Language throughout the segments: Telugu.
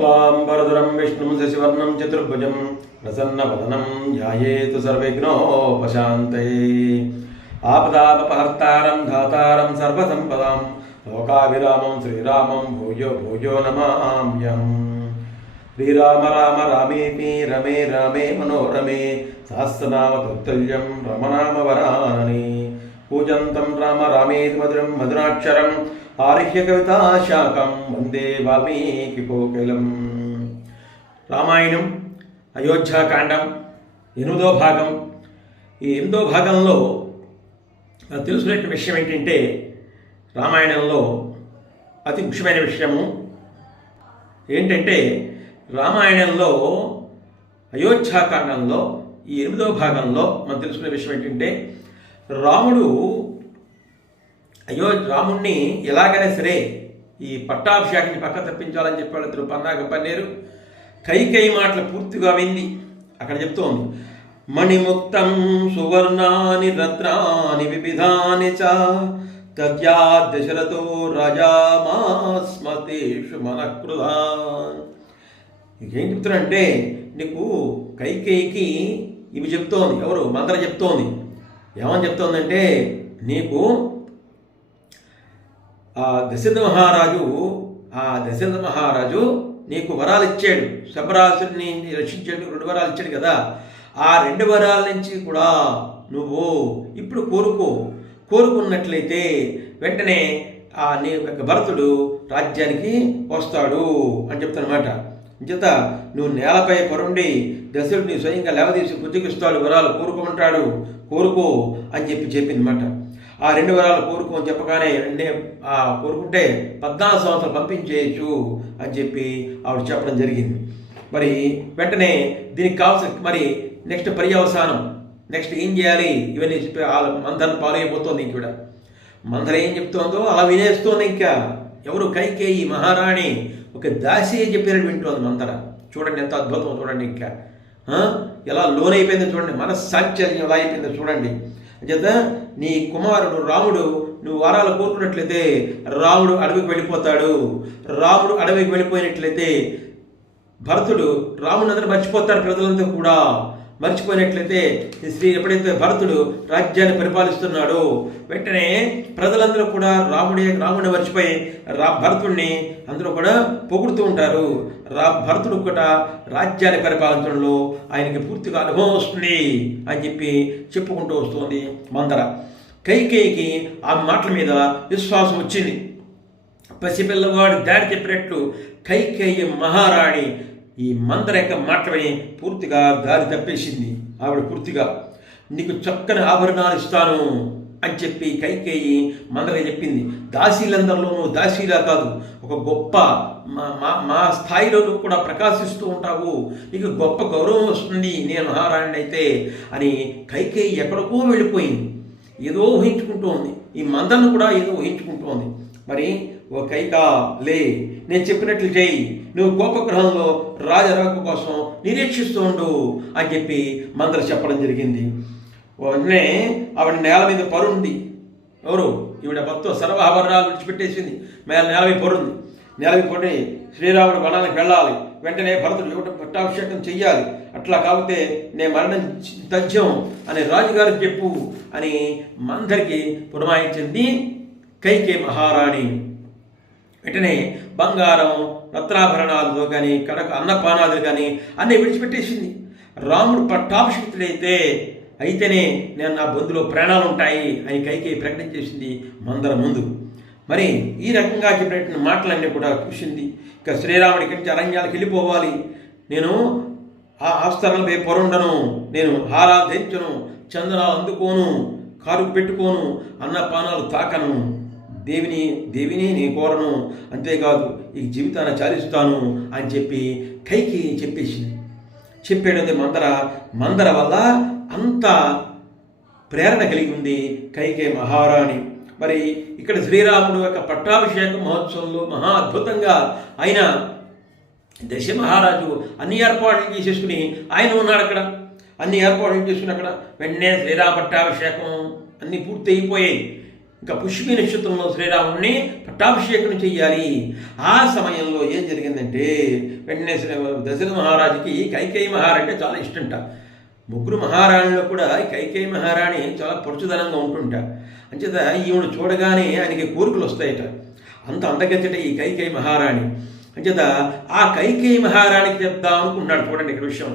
शुक्लांबरधरं विष्णुं शशिवर्णं चतुर्भुजं प्रसन्नवदनं ध्यायेत् सर्वविघ्नोपशान्तये आपदापहर्तारं धातारं सर्वसम्पदां लोकाभिरामं श्रीरामं भूयो भूयो नमाम्यहम्। श्रीराम राम रामेति रमे रामे मनोरमे सहस्रनाम तत्तुल्यं रामनाम वरानने पूजन्तं राम रामेति मधुरं मधुराक्षरम् आरुह्य कविता शाखं वंदे वाल्मीकि कोकिलं। రామాయణం అయోధ్యాకాండం 8వ భాగం. ఈ 8వ భాగంలో తెలుసుకునే విషయం ఏంటంటే, రామాయణంలో అతి ముఖ్యమైన విషయము ఏంటంటే, రామాయణంలో అయోధ్యాకాండంలో ఈ 8వ భాగంలో మనం తెలుసుకునే విషయం ఏంటంటే, రాముణ్ణి ఎలాగైనా సరే ఈ పట్టాభిషేకాన్ని పక్క తప్పించాలని చెప్పి వాళ్ళిద్దరు పన్నాగ పన్నేరు. కైకేయి మాటలు పూర్తిగా వింది. అక్కడ చెప్తోంది, మణిముక్తం సువర్ణాని రత్నాని వివిధాని చ తద్యా దశరథో రాజామాస్మతేషు మనఃకృధా. ఏం చెప్తున్నారంటే, నీకు కైకేయికి ఇవి చెప్తోంది. ఎవరు? మంత్ర చెప్తోంది. ఏమని చెప్తోందంటే, నీకు దశరథ మహారాజు నీకు వరాలు ఇచ్చాడు. శబరాసుని రక్షించాడు, 2 వరాలు ఇచ్చాడు కదా. ఆ 2 వరాల నుంచి కూడా నువ్వు ఇప్పుడు కోరుకున్నట్లయితే వెంటనే నీ యొక్క భరతుడు రాజ్యానికి వస్తాడు అని చెప్తానమాట. చేత నువ్వు నేలపై పరుండి దశరథుడిని స్వయంగా లేవదీసి బుజ్జగిస్తాడు, వరాలు కోరుకోమంటాడు, కోరుకో అని చెప్పిందన్నమాట. ఆ 2 వరాలు కోరుకో అని చెప్పగానే కోరుకుంటే 14 సంవత్సరాలు పంపించేయచ్చు అని చెప్పి ఆవిడ చెప్పడం జరిగింది. మరి వెంటనే దీనికి కావాల్సిన మరి నెక్స్ట్ పర్యవసానం, నెక్స్ట్ ఏం చేయాలి ఇవన్నీ చెప్పి మందరం పాలైపోతుంది. ఇంక మందరం ఏం చెప్తోందో అలా వినేస్తోంది. ఇంకా ఎవరు? కైకేయి మహారాణి ఒక దాసి చెప్పినట్టు వింటోంది మందర. చూడండి ఎంత అద్భుతం. చూడండి ఇంకా ఎలా లోనైపోయిందో చూడండి, మనస్సాంచర్యం ఎలా అయిపోయిందో చూడండి. చేత నీ కుమారుడు రాముడు నువ్వు వరాలు కోరుకున్నట్లయితే రాముడు అడవికి వెళ్ళిపోతాడు. రాముడు అడవికి వెళ్ళిపోయినట్లయితే భరతుడు రాముడు అందరూ మర్చిపోతారు. ప్రజలంతా కూడా మర్చిపోయినట్లయితే ఎప్పుడైతే భరతుడు రాజ్యాన్ని పరిపాలిస్తున్నాడో వెంటనే ప్రజలందరూ కూడా రాముడిని మర్చిపోయి భరతుడిని అందరూ కూడా పొగుడుతూ ఉంటారు. భరతుడు కూడా రాజ్యాన్ని పరిపాలించడంలో ఆయనకి పూర్తిగా అనుభవం వస్తుంది అని చెప్పి చెప్పుకుంటూ వస్తుంది మందర. కైకేయికి ఆ మాటల మీద విశ్వాసం వచ్చింది. పసిపిల్లవాడు దారి చెప్పినట్లు కైకేయి మహారాణి ఈ మందర యొక్క మాటలు విని పూర్తిగా దారి తప్పేసింది. ఆవిడ పూర్తిగా నీకు చక్కని ఆభరణాలు ఇస్తాను అని చెప్పి కైకేయి మందరకి చెప్పింది. దాసీలందరిలోనూ దాసీలా కాదు, ఒక గొప్ప మా స్థాయిలో నువ్వు కూడా ప్రకాశిస్తూ ఉంటావు, నీకు గొప్ప గౌరవం వస్తుంది నేను మహారాణి అయితే అని కైకేయి ఎక్కడికో వెళ్ళిపోయింది. ఏదో ఊహించుకుంటోంది. ఈ మందరను కూడా ఏదో ఊహించుకుంటోంది. మరి ఓ కైకా లే, నేను చెప్పినట్లు చేయి, నువ్వు గోపగ్రహంలో రాజరాక కోసం నిరీక్షిస్తూ ఉండు అని చెప్పి మందర చెప్పడం జరిగింది. వెంటనే ఆవిడ నేల మీద పరుంది. ఎవరు? ఈవిడ మొత్తం సర్వాభరణాలు విడిచిపెట్టేసింది. నేల మీద పరుంది. నేల మీద పడి శ్రీరాముడు వనానికి వెళ్ళాలి, వెంటనే భరతుడు పట్టాభిషేకం చెయ్యాలి, అట్లా కాకపోతే నేను మరణం తథ్యం అని రాజుగారికి చెప్పు అని మందరికి పురమాయించింది కైకేయి మహారాణి. వెంటనే బంగారం రత్నాభరణాలతో కానీ అన్నపానాలు కానీ అన్నీ విడిచిపెట్టేసింది. రాముడు అయితేనే నేను నా బంధులో ప్రాణాలు ఉంటాయి అని కైకేయి ప్రకటించేసింది మందర ముందు. మరి ఈ రకంగా చెప్పినట్టు మాటలన్నీ కూడా చూసింది. ఇక శ్రీరాముడి ఇక్కడి నుంచి అరణ్యాలకు వెళ్ళిపోవాలి, నేను ఆ ఆస్థానాలపై పొరుండను, నేను హారాలు ధరించను, చందనాలు అందుకోను, కారుకు పెట్టుకోను, అన్నపానాలు తాకను, దేవిని నీ కోరను, అంతేకాదు ఈ జీవితాన్ని చాలిస్తాను అని చెప్పి కైకేయి చెప్పేసింది. చెప్పేటది మందర వల్ల అంత ప్రేరణ కలిగి ఉంది కైకేయి మహారాణి. మరి ఇక్కడ శ్రీరాముడు యొక్క పట్టాభిషేక మహోత్సవంలో మహా అద్భుతంగా ఆయన దశ మహారాజు అన్ని ఏర్పాట్లు చేసేసుకుని ఆయన ఉన్నాడు అక్కడ. అన్ని ఏర్పాట్లు చేసుకుని అక్కడ వెంటనే శ్రీరామ పట్టాభిషేకం అన్నీ పూర్తి అయిపోయాయి. ఇంకా పుష్యమి నక్షత్రంలో శ్రీరాముడిని పట్టాభిషేకం చెయ్యాలి. ఆ సమయంలో ఏం జరిగిందంటే వెంటనే దశరథ మహారాజుకి కైకేయి మహారాణి అంటే చాలా ఇష్టంట. ముగ్గురు మహారాణిలో కూడా కైకేయి మహారాణి చాలా పరుచుదనంగా ఉంటుంట. అంచేత ఈవిడ చూడగానే ఆయనకి కోరికలు వస్తాయట. అంత అందగచ్చట ఈ కైకేయి మహారాణి. అంచేత ఆ కైకేయి మహారాణికి చెప్దాం అనుకున్నాడు. చూడండి ఇక్కడ విషయం.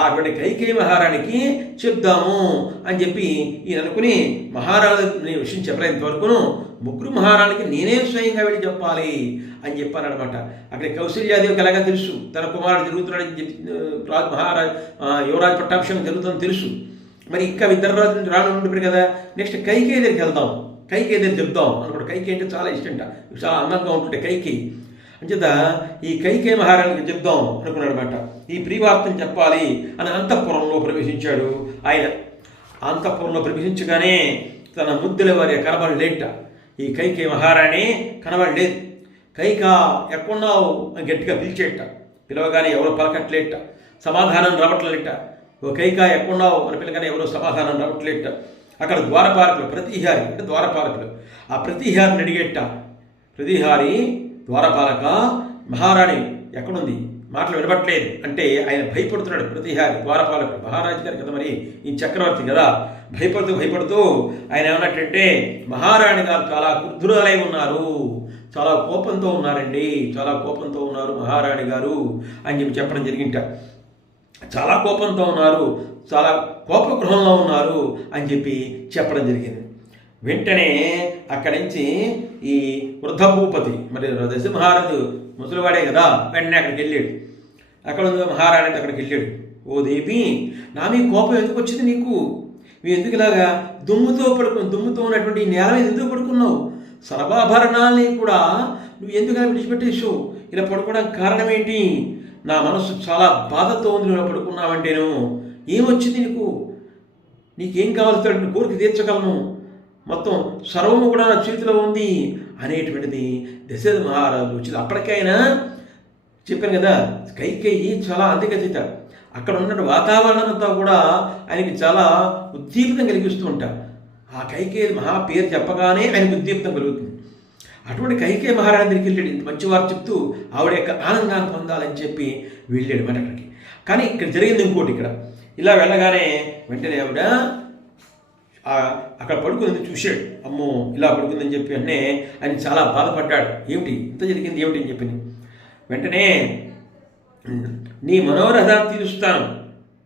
అటువంటి కైకేయి మహారాణికి చెప్దాము అని చెప్పి ఈయన అనుకుని మహారాజు విషయం చెప్పలేంత వరకును ముగ్గురు మహారాణికి నేనే స్వయంగా వెళ్ళి చెప్పాలి అని చెప్పానమాట. అక్కడ కౌశల్యాదేవికి ఎలాగా తెలుసు తన కుమారుడు జరుగుతున్నాడని చెప్పి మహారాజు యువరాజు పట్టాభిషేకం జరుగుతుందని తెలుసు. మరి ఇంకా ఇద్దరు రాను ఉండిపోయారు కదా. నెక్స్ట్ కైకేయి దగ్గరికి వెళ్దాం, కైకేయి దగ్గర చెప్దాం అనుకుంటా. కైకేయి అంటే చాలా ఇష్టంట, చాలా అందంగా ఉంటుంటే కైకేయి. అంచేత ఈ కైకేయి మహారాణికి చెప్దాం అనుకున్నాడు అనమాట. ఈ ప్రియవార్తను చెప్పాలి అని అంతఃపురంలో ప్రవేశించాడు ఆయన. అంతఃపురంలో ప్రవేశించగానే తన ముద్దుల వారి కనబడలేట. ఈ కైకేయి మహారాణి కనబడలేదు. కైకా ఎక్కడున్నావు అని గట్టిగా పిలిచేట. పిలవగానే ఎవరో పలకట్లేట, సమాధానం రావట్లేట. ఓ కైకా ఎక్కడున్నావు అని పిలగానే ఎవరో సమాధానం రావట్లేట. అక్కడ ద్వారపాలకులు, ప్రతిహారి అంటే ద్వారపాలకులు, ఆ ప్రతిహారిని అడిగేట. ప్రతిహారి, ద్వారపాలక, మహారాణి ఎక్కడుంది, మాటలు వినపట్లేదు అంటే ఆయన భయపడుతున్నాడు. ప్రతిహారి ద్వారపాలకుడు మహారాజు గారు కదా, మరి ఈ చక్రవర్తి కదా. భయపడుతూ ఆయన ఏమన్నట్టంటే మహారాణి గారు చాలా క్రుద్ధురాలై ఉన్నారు, చాలా కోపంతో ఉన్నారండి, చాలా కోపంతో ఉన్నారు మహారాణి గారు అని చెప్పి చెప్పడం జరిగింట. చాలా కోపంతో ఉన్నారు, చాలా కోపగృహంలో ఉన్నారు అని చెప్పి చెప్పడం జరిగింది. వెంటనే అక్కడి నుంచి ఈ వృద్ధ భూపతి, మరి దశ మహారాజు ముసలివాడే కదా, వెంటనే అక్కడికి వెళ్ళాడు. అక్కడ ఉంది మహారాణి, అక్కడికి వెళ్ళాడు. ఓ దేవి, నా మీ కోపం ఎందుకు వచ్చింది నీకు? నువ్వు ఎందుకు ఇలాగా దుమ్ముతో ఉన్నటువంటి నేల మీద ఎందుకు పడుకున్నావు? సర్వాభరణాలని కూడా నువ్వు ఎందుకు అలా విడిచిపెట్టేసావు? ఇలా పడుకోవడానికి కారణం ఏంటి? నా మనస్సు చాలా బాధతో ఉంది, నువ్వు పడుకున్నావంటేను. ఏమొచ్చింది నీకు? నీకేం కావాల్సిన కోరిక తీర్చగలను, మొత్తం సర్వము కూడా నా చేతిలో ఉంది అనేటువంటిది దశరథ మహారాజు వచ్చింది. అప్పటికైనా చెప్పాను కదా, కైకేయి చాలా అంతగతిత. అక్కడ ఉన్న వాతావరణం అంతా కూడా ఆయనకి చాలా ఉద్దీపనం కలిగిస్తూ ఉంటారు. ఆ కైకేయి మహా పేరు చెప్పగానే ఆయనకు ఉద్దీపనం కలుగుతుంది. అటువంటి కైకేయి మహారాణి దగ్గరికి వెళ్ళాడు. ఇంత మంచివారు చెప్తూ ఆవిడ యొక్క ఆనందాన్ని పొందాలని చెప్పి వెళ్ళాడు మాట అక్కడికి. కానీ ఇక్కడ జరిగింది ఇంకోటి. ఇక్కడ ఇలా వెళ్ళగానే వెంటనే ఆవిడ అక్కడ పడుకుంది చూశాడు. అమ్మో ఇలా పడుకుందని చెప్పి అంటే ఆయన చాలా బాధపడ్డాడు. ఏమిటి ఇంత జరిగింది ఏమిటి అని చెప్పి. వెంటనే నీ మనోరథాన్ని తీరుస్తాను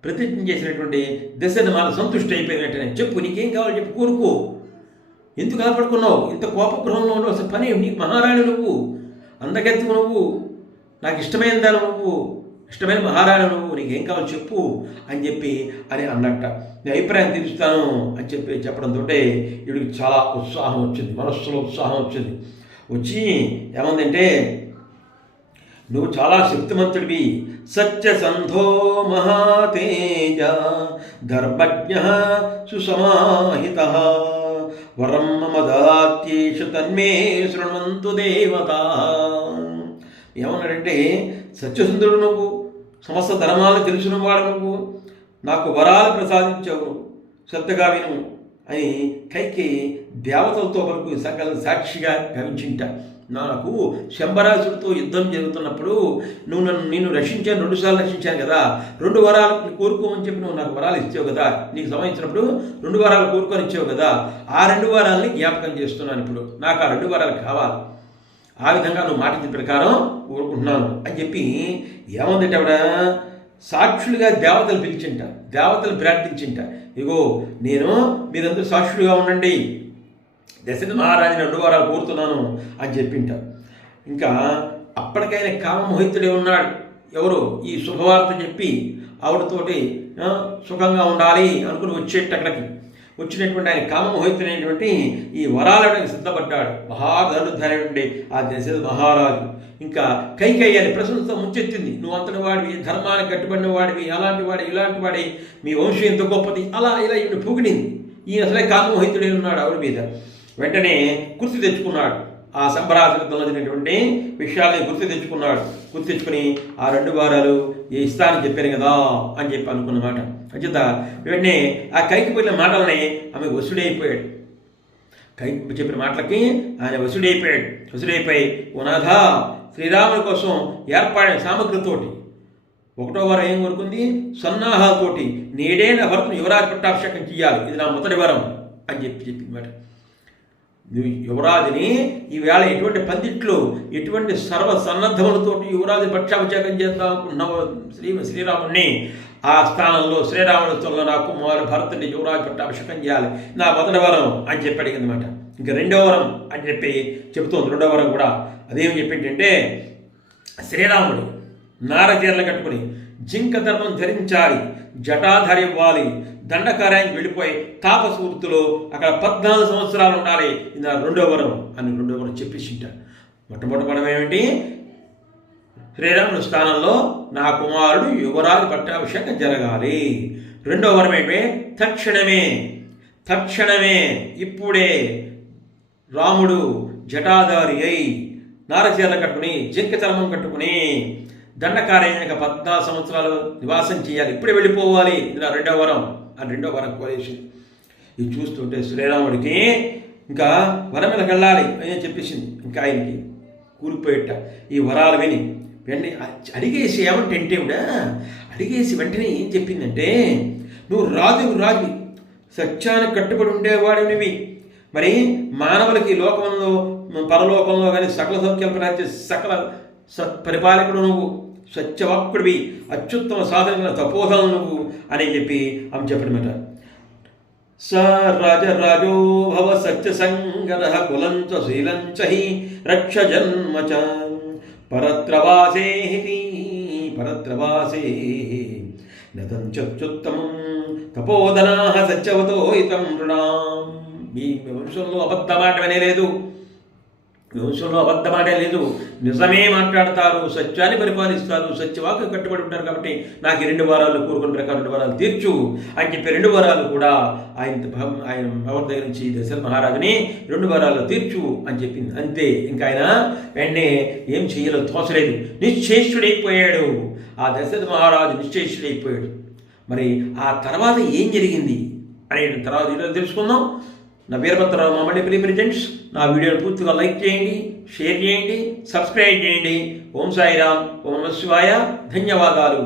ప్రతిజ్ఞ చేసినటువంటి దశరథ మాల సంతుష్టి అయిపోయింది. వెంటనే చెప్పు, నీకేం కావాలో చెప్పు, కోరుకో. ఎందుకు అలా పడుకున్నావు? ఇంత కోపగృహంలో ఉండవలసిన పని నీకు? మహారాణి నువ్వు, అందగెత్తు నువ్వు, నాకు ఇష్టమైన దాని నువ్వు, ఇష్టమైన మహారాణి నువ్వు, నీకేం కావాలో చెప్పు అని చెప్పి అని అన్నట్ట. నేను అభిప్రాయం తీరుస్తాను అని చెప్పి చెప్పడంతో వీడికి చాలా ఉత్సాహం వచ్చింది, మనస్సులో ఉత్సాహం వచ్చింది. వచ్చి ఏమందంటే, నువ్వు చాలా శక్తిమంతుడివి, సత్యసంధో మహాతేజ ధర్మజ్ఞ సుసమాహిత వరం మమ దాత్యేషు తన్మే శృణ్వంతు దేవత. ఏమన్నాడంటే, సత్యసుందరుడు నువ్వు, సమస్త ధర్మాలు తెలిసిన వాడు నువ్వు, నాకు వరాలు ప్రసాదించావు, శ్రద్ధగా విను అని కైకేయి దేవతలతో వరకు సకల సాక్షిగా గవించింట. నాకు శంబరాసుడితో యుద్ధం జరుగుతున్నప్పుడు నిన్ను రక్షించాను, 2 సార్లు రక్షించాను కదా, 2 వరాలు కోరుకోమని చెప్పి నువ్వు నాకు వరాలు ఇచ్చావు కదా, నీకు సంబంధించినప్పుడు 2 వరాలు కోరుకొని ఇచ్చావు కదా, ఆ 2 వరాలని జ్ఞాపకం చేస్తున్నాను. ఇప్పుడు నాకు ఆ 2 వరాలు కావాలి, ఆ విధంగా నువ్వు మాట చెప్పిన ప్రకారం కోరుకుంటున్నాను అని చెప్పి ఏముందంటే ఆవిడ సాక్షులుగా దేవతలు పిలిచింట, దేవతలు ప్రార్థించింట. ఇగో నేను మీరందరూ సాక్షులుగా ఉండండి, దశరథ మహారాజుని 2 వరాలు కోరుతున్నాను అని చెప్పింట. ఇంకా అప్పటికైనా కామమోహితుడే ఉన్నాడు. ఎవరు? ఈ శుభవార్త చెప్పి ఆవిడతోటి సుఖంగా ఉండాలి అనుకుని వచ్చేట. అక్కడికి వచ్చినటువంటి ఆయన కామమోహితుడైనటువంటి ఈ వరాలకు సిద్ధపడ్డాడు. మహాధనుధనుడి ఆ దశరథ మహారాజు. ఇంకా కైకేయి అని ప్రశంస ముంచెత్తింది. నువ్వు అంతటి వాడివి, ధర్మానికి కట్టుబడిన వాడివి, అలాంటి వాడి ఇలాంటి వాడి, మీ వంశం ఎంత గొప్పది, అలా ఇలా ఈయన పొగిడింది. ఈయన అసలే కామమోహితుడే ఉన్నాడు ఆవిడ మీద. వెంటనే గుర్తు తెచ్చుకున్నాడు, ఆ సంబరాశులతో జరిగినటువంటి విషయాల్ని గుర్తు తెచ్చుకున్నాడు. గుర్తు తెచ్చుకుని ఆ 2 వారాలు ఇస్తానని చెప్పాను కదా అని చెప్పి అనుకున్నమాట. అంచేత వెంటనే ఆ కైకి పోయిన మాటలని ఆమె వసుడైపోయాడు. చెప్పిన మాటలకి ఆయన వసుడైపోయి ఓనాథ శ్రీరాముని కోసం ఏర్పాడిన సామగ్రితోటి 1వ వరం ఏం కోరుకుంది? సన్నాహాలతోటి నేడే నా భర్తను యువరాజ పట్టాభిషేకం చేయాలి, ఇది నా మొదటి వరం అని చెప్పిందన్నమాట. నువ్వు యువరాజుని ఈవేళ ఎటువంటి పందిట్లు ఎటువంటి సర్వ సన్నద్ధములతోటి యువరాజు పట్టాభిషేకం చేద్దాం అనుకున్నావు శ్రీరాముడిని, ఆ స్థానంలో శ్రీరాముడితో నా కుమారు భరతుని యువరాజు పట్టాభిషేకం చేయాలి, నా మొదటి వరం అని చెప్పాడు అనమాట. ఇంకా 2వ వరం అని చెప్పి చెబుతోంది. 2వ వరం కూడా అదేమి చెప్పిందంటే శ్రీరాముడు నారచీరలు కట్టుకుని జింక ధర్మం ధరించాలి, జటాధారి ఇవ్వాలి, దండకార్యానికి వెళ్ళిపోయి తాపసూర్తిలో అక్కడ 14 సంవత్సరాలు ఉండాలి, ఇది నా 2వ వరం అని 2వ వరం చెప్పేసింటాడు. మొట్టమొదటి వరం ఏమిటి? శ్రీరాముడి స్థానంలో నా కుమారుడు యువరాజు పట్టాభిషేకం జరగాలి. 2వ వరం ఏంటి? తక్షణమే ఇప్పుడే రాముడు జటాధారి అయి నారచీరలు కట్టుకుని జింక చర్మం కట్టుకుని దండకార్యానికి 14 సంవత్సరాలు నివాసం చేయాలి, ఇప్పుడే వెళ్ళిపోవాలి, ఇది నా 2వ వరం అని 2వ వరం కోరేసి. ఇది చూస్తుంటే శ్రీరాముడికి ఇంకా వరం మీదకి వెళ్ళాలి అని చెప్పేసింది. ఇంకా ఆయనకి కూలిపోయేట ఈ వరాలు విని వెంటనే అడిగేసి ఏమంటే అడిగేసి వెంటనే ఏం చెప్పిందంటే, నువ్వు రాజు సత్యానికి కట్టుబడి ఉండేవాడివి, మరి మానవులకి లోకంలో పరలోకంలో కానీ సకల సౌఖ్యాలు ప్రదానం చేసే సకల పరిపాలకుడు నువ్వు, సత్యవాక్కుడివి, అత్యుత్తమ సాధన తపోధనం నువ్వు అని చెప్పి ఆమె చెప్పడమాట. స రాజరాజో భవ సత్యసంగర కులంచ శీలంచ హి రక్ష జన్మ చ పరత్రవాసే నతంచుత్తమం తపోధనా సత్యవతో ఇతం నృణాం. మీ వంశంలో అబద్ధమాటమనే లేదు, వంశంలో అబద్ధమాటే లేదు, నిజమే మాట్లాడతారు, సత్యాన్ని పరిపాలిస్తారు, సత్యవాకు కట్టుబడి ఉంటారు. కాబట్టి నాకు 2 వరాలు కోరుకున్న ప్రకారం 2 వరాలు తీర్చు అని చెప్పి 2 వరాలు కూడా ఆయన భగవంతు దగ్గర నుంచి దశరథ మహారాజుని 2 వరాలు తీర్చు అని చెప్పింది. అంతే. ఇంకా ఆయన వెంటనే ఏం చెయ్యాలో తోచలేదు, నిశ్చేష్టుడైపోయాడు. ఆ దశరథ మహారాజు నిశ్చేష్టుడైపోయాడు. మరి ఆ తర్వాత ఏం జరిగింది అనే తర్వాత ఈరోజు తెలుసుకుందాం. నా వీరభద్రరావు మామల్లి ప్రిజెంట్స్. నా వీడియోని పూర్తిగా లైక్ చేయండి, షేర్ చేయండి, సబ్స్క్రైబ్ చేయండి. ఓం సాయిరామ్, ఓం నమః శివాయ. ధన్యవాదాలు.